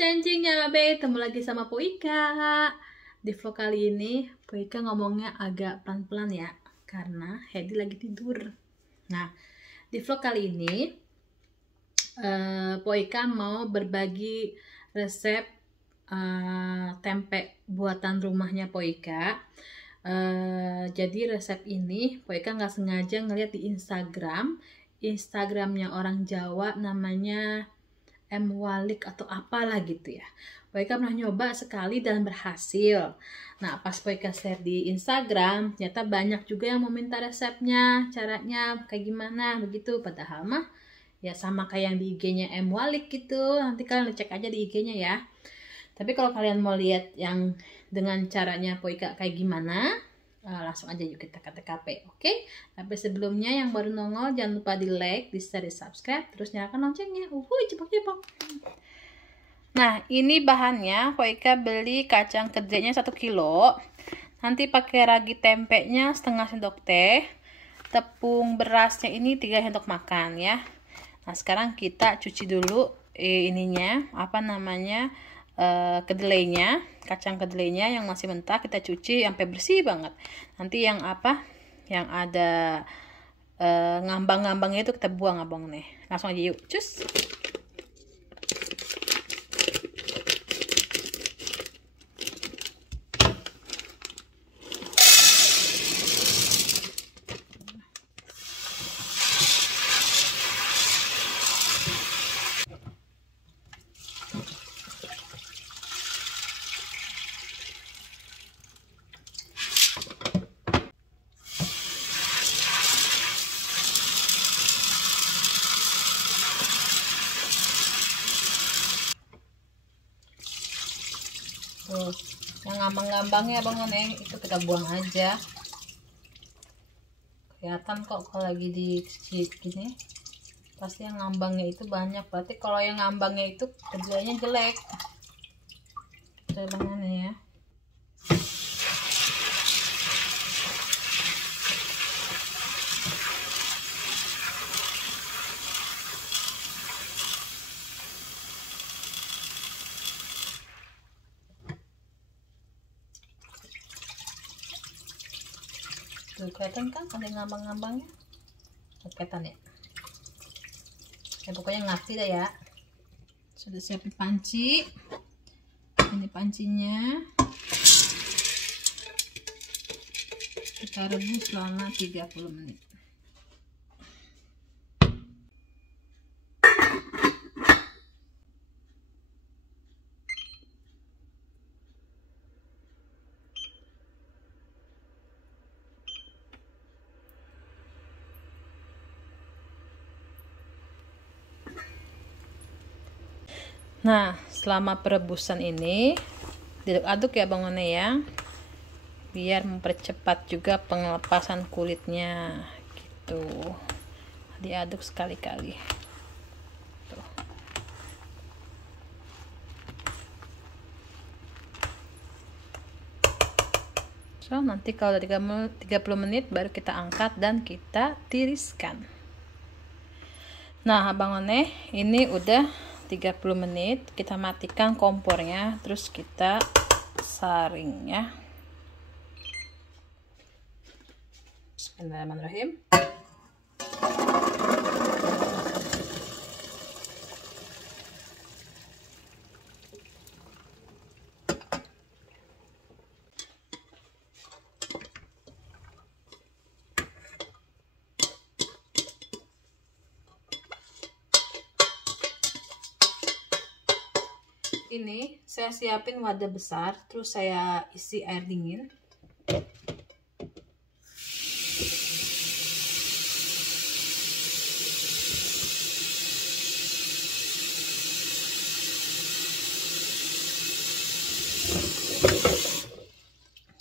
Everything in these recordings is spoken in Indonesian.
cancingnya Babe, ketemu lagi sama Po Ika. Di vlog kali ini Po Ika ngomongnya agak pelan-pelan ya, karena Hedi lagi tidur. Nah, di vlog kali ini Po Ika mau berbagi resep tempe buatan rumahnya Po Ika. Jadi resep ini Po Ika nggak sengaja ngeliat di Instagramnya orang Jawa, namanya Walik atau apalah gitu ya. Po Ika pernah nyoba sekali dan berhasil. Nah, pas Po Ika share di Instagram, ternyata banyak juga yang mau minta resepnya, caranya kayak gimana begitu. Padahal mah ya sama kayak yang di IG-nya Walik gitu. Nanti kalian cek aja di IG-nya ya. Tapi kalau kalian mau lihat yang dengan caranya Po Ika kayak gimana, langsung aja yuk kita ke TKP, oke? Tapi sebelumnya yang baru nongol jangan lupa di like, di share, di subscribe, terus nyalakan loncengnya. Cepok-cepok. Nah, ini bahannya Po Ika beli kacang kedelainya 1 kilo. Nanti pakai ragi tempenya setengah sendok teh. Tepung berasnya ini 3 sendok makan ya. Nah, sekarang kita cuci dulu kedelainya, kacang kedelainya yang masih mentah kita cuci sampai bersih banget. Nanti yang ada ngambang-ngambangnya itu kita buang abang nih. Langsung aja yuk, cus. Tuh, yang ngambang-ngambangnya abang nih itu kita buang aja. Kelihatan kok kalau lagi dicuci gini, pasti yang ngambangnya itu banyak. Berarti kalau yang ngambangnya itu kedelainya jelek. Tuh bangannya ya. Tuh, kelihatan kan ada ngambang-ngambangnya? Kelihatan ya? Ya pokoknya ngerti dah ya. Sudah siapin panci. Ini pancinya. Kita rebus selama 30 menit. Nah, selama perebusan ini diaduk-aduk ya Bang One ya, biar mempercepat juga pengelepasan kulitnya gitu. Diaduk sekali-kali. Tuh. So, nanti kalau 30 menit baru kita angkat dan kita tiriskan. Nah, Bang One, ini udah 30 menit, kita matikan kompornya, terus kita saring ya. Bismillahirrahmanirrahim. Ini saya siapin wadah besar, terus saya isi air dingin.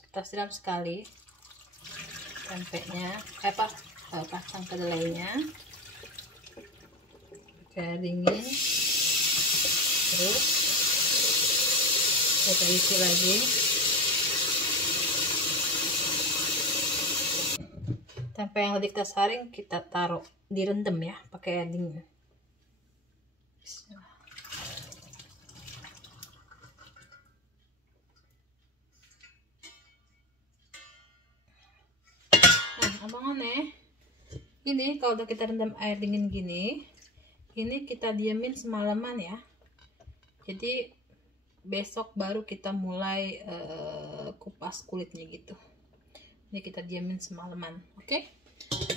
Kita siram sekali tempenya, kacang kedelainya, air dingin, terus kita isi lagi. Tempe yang tadi kita saring kita taruh direndam ya pakai air dingin. Bismillah. Abang One, ini kalau udah kita rendam air dingin gini, ini kita diemin semalaman ya. Jadi besok baru kita mulai kupas kulitnya gitu. Ini kita diamin semalaman, oke?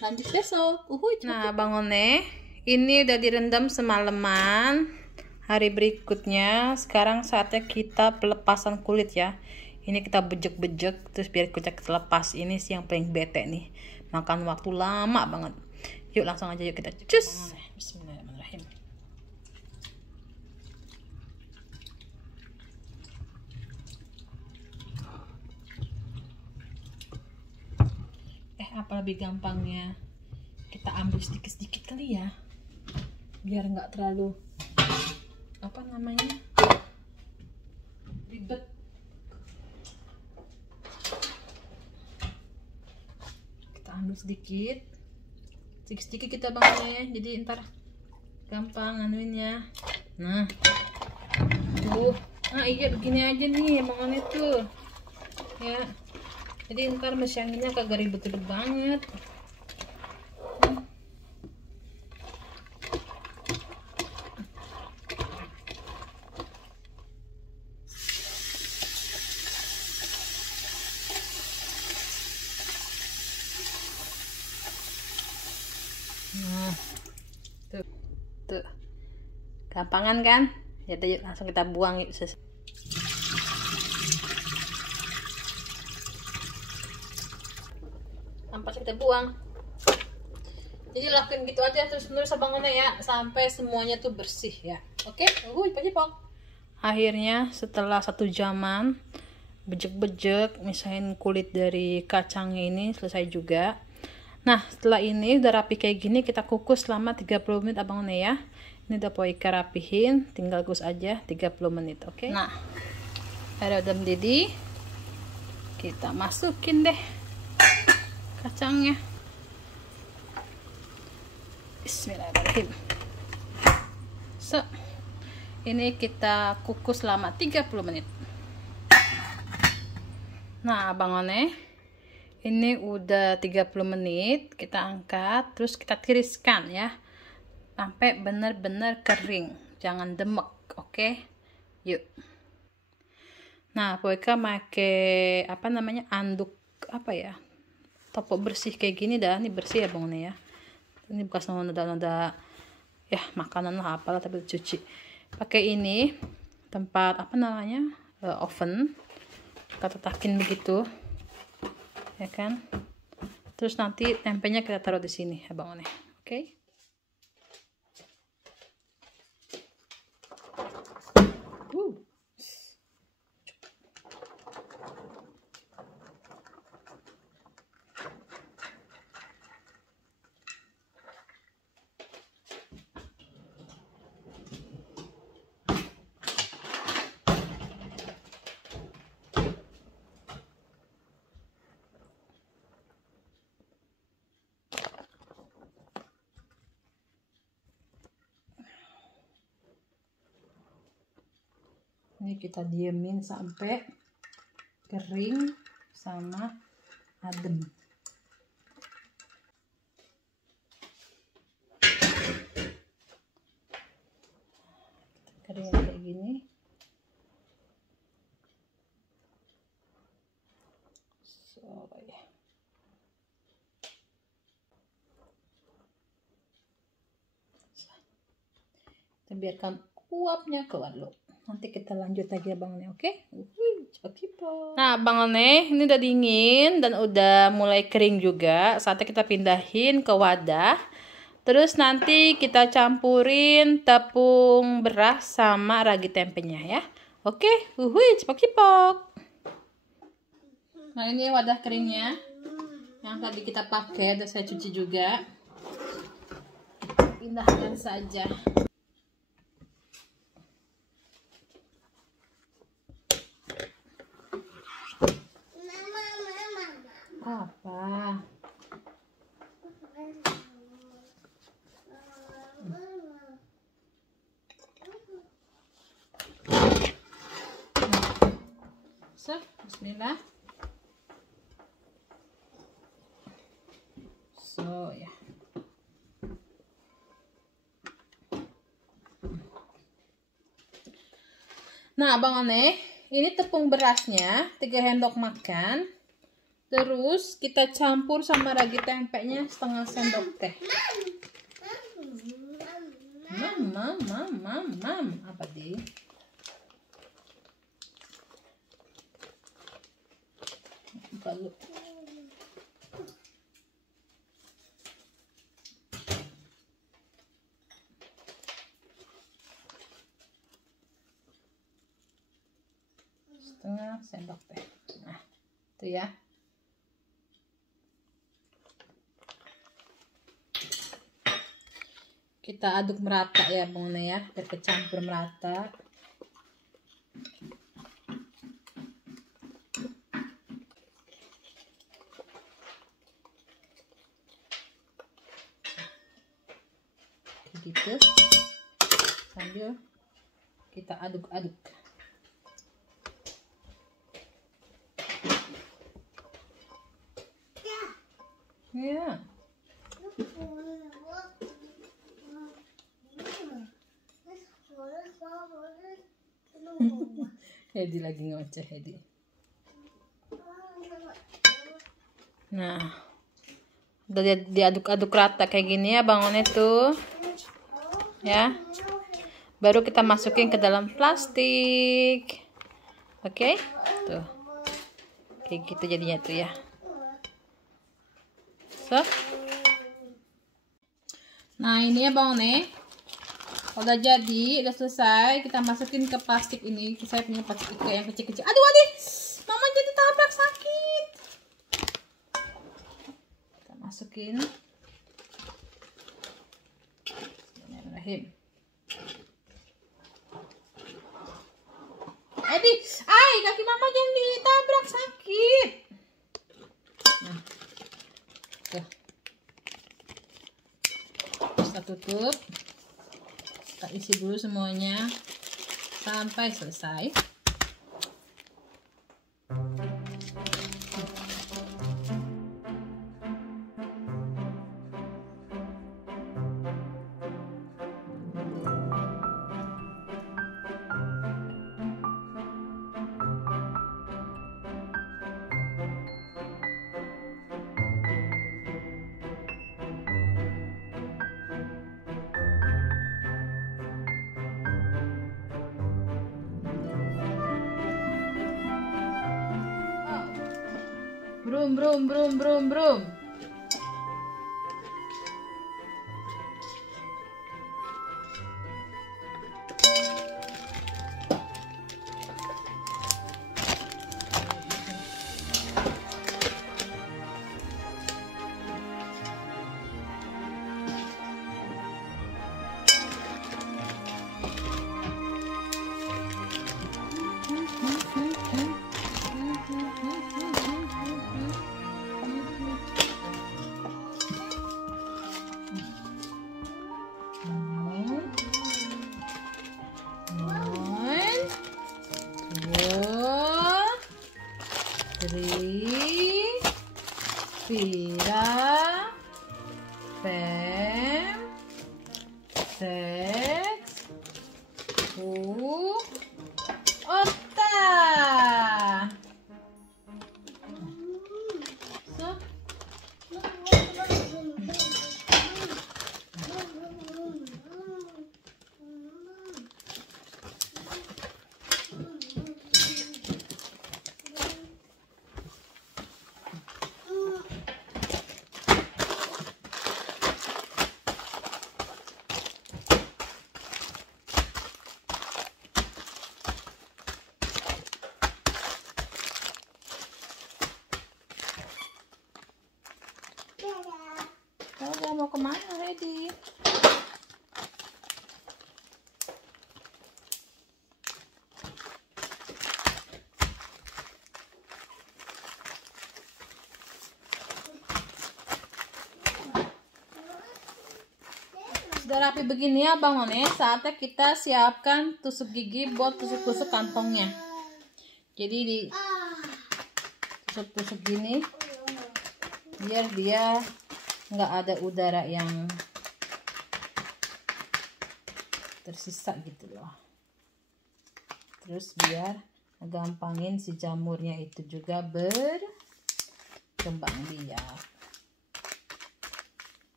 Lanjut besok. Nah, Bang One, ini udah direndam semalaman. Hari berikutnya, sekarang saatnya kita pelepasan kulit ya. Ini kita bejek-bejek, terus biar kulitnya kita lepas. Ini sih yang paling bete nih. Makan waktu lama banget. Yuk langsung aja yuk kita cus. Bismillahirrahmanirrahim. Apa lebih gampangnya kita ambil sedikit-sedikit kali ya, biar nggak terlalu apa namanya ribet. Kita ambil sedikit kita bangunnya ya, jadi ntar gampang anuinnya. Nah tuh, nah iya begini aja nih Bang One tuh ya. Jadi ntar masyanginnya kagak ribet-ribet banget. Nah, tuh, gampangan kan? Ya yuk langsung kita buang yuk. Ampas kita buang. Jadi lakuin gitu aja terus menerus Abang One ya, sampai semuanya tuh bersih ya. Oke, pok. Akhirnya setelah 1 jaman bejek-bejek misahin kulit dari kacangnya ini selesai juga. Nah setelah ini udah rapi kayak gini, kita kukus selama 30 menit Abang One ya. Ini udah Poika rapihin, tinggal kukus aja 30 menit, oke? Nah air udah mendidih, kita masukin deh kacangnya. Bismillahirrahmanirrahim. So, ini kita kukus selama 30 menit. Nah, Abang One, ini udah 30 menit, kita angkat, terus kita tiriskan ya. Sampai benar-benar kering, jangan demek, oke? Yuk. Nah, Poika pakai apa namanya? Anduk apa ya? Topok bersih kayak gini dah, ini bersih ya Bang One ya. Ini bekas noda-noda ya makanan lah apalah, tapi dicuci. Pakai ini tempat apa namanya oven, kita tetakin begitu ya kan. Terus nanti tempenya kita taruh di sini ya Bang One, oke? Ini kita diemin sampai kering sama adem. Kering kayak gini. So, ya. Kita biarkan uapnya keluar dulu. Nanti kita lanjut lagi ya Bang One, oke? Nah Bang One, ini udah dingin dan udah mulai kering juga. Saatnya kita pindahin ke wadah. Terus nanti kita campurin tepung beras sama ragi tempenya ya. Oke, cepok-cepok. Nah ini wadah keringnya yang tadi kita pakai, udah saya cuci juga. Pindahkan saja. Apa? So, bismillah. So ya. Nah, Abang One, ini tepung berasnya 3 sendok makan. Terus kita campur sama ragi tempenya setengah sendok teh. Mam. Apa di? Kalau setengah sendok teh. Nah, itu ya. Kita aduk merata ya Bang One ya, biar kecampur merata. Kayak gitu. Sambil kita aduk-aduk. Ya. Hedi lagi ngoceh Hedi. Nah, udah diaduk-aduk rata kayak gini ya Bang One tuh. Ya. Baru kita masukin ke dalam plastik. Oke? Tuh. Kayak gitu jadinya tuh ya. So. Nah, ini ya Bang One. Udah jadi, udah selesai. Kita masukin ke plastik ini. Saya punya plastik yang kecil-kecil. Aduh, Mama jadi tabrak, sakit. Kita masukin. Bismillahirrahmanirrahim. Kaki Mama jangan ditabrak, sakit. Nah, tuh. Kita tutup. Kita isi dulu semuanya sampai selesai. Brum. Vira, Fem, Sex, Ota. So. Udah mau kemana, Ready? Sudah rapi begini ya Bang One, saatnya kita siapkan tusuk gigi buat tusuk-tusuk kantongnya. Jadi di tusuk-tusuk gini biar dia nggak ada udara yang tersisa gitu loh. Terus biar gampangin si jamurnya itu juga berkembang biak.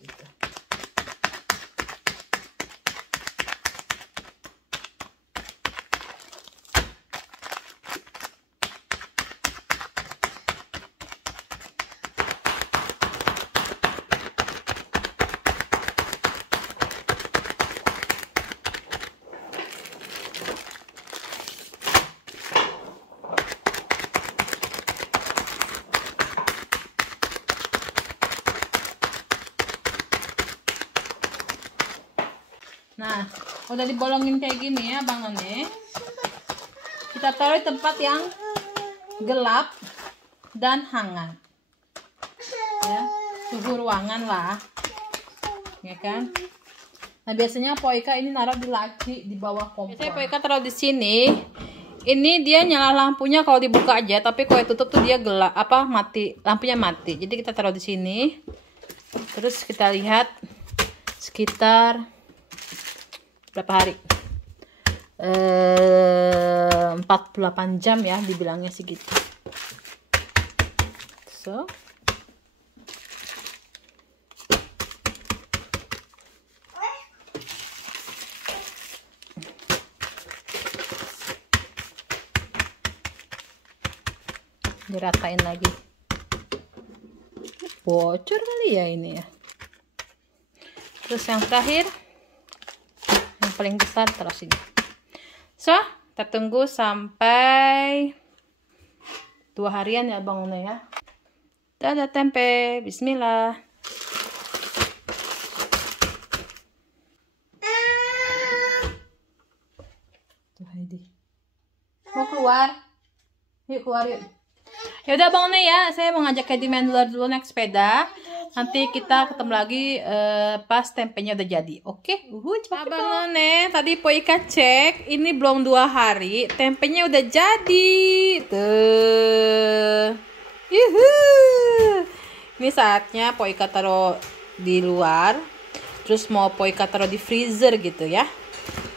Gitu. Nah, udah dibolongin kayak gini ya Bang None. Kita taruh di tempat yang gelap dan hangat. Ya, suhu ruangan lah. Ya kan? Nah, biasanya Poika ini naruh di laci di bawah kompor. Biasanya Poika taruh di sini. Ini dia nyala lampunya kalau dibuka aja, tapi kalau ditutup tuh dia gelap, mati, lampunya mati. Jadi kita taruh di sini. Terus kita lihat sekitar berapa hari, 48 jam ya dibilangnya segitu. So diratain lagi. Bocor kali ya ini ya. Terus yang terakhir, yang paling besar taruh sini. So, kita tunggu sampai 2 harian ya Bang None ya. Dadah tempe, bismillah. Tuh Heidi. Mau keluar? Yuk keluar yuk. Yaudah Bang None ya, saya mau ngajak Heidi main luar dulu naik sepeda. Nanti kita ketemu lagi pas tempenya udah jadi. Oke? Cepat Bang None, tadi Poika cek, ini belum 2 hari, tempenya udah jadi. Tuh. Yuhu. Ini saatnya Poika taruh di luar. Terus mau Poika taruh di freezer gitu ya.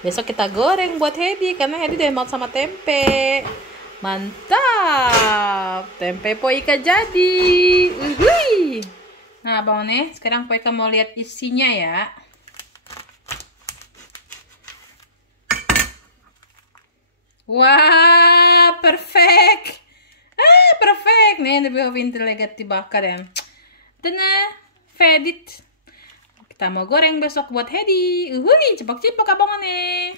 Besok kita goreng buat Heidi, karena Heidi udah mau sama tempe. Mantap, tempe Poika jadi. Uhuy. Nah Bang None, sekarang Poika mau lihat isinya ya. Wah, perfect. Perfect. Nih, det behöver inte lägga tillbaka den. Den är färdigt. Kita mau goreng besok buat Heidi. Uhuy, cepak-cepak Bang None.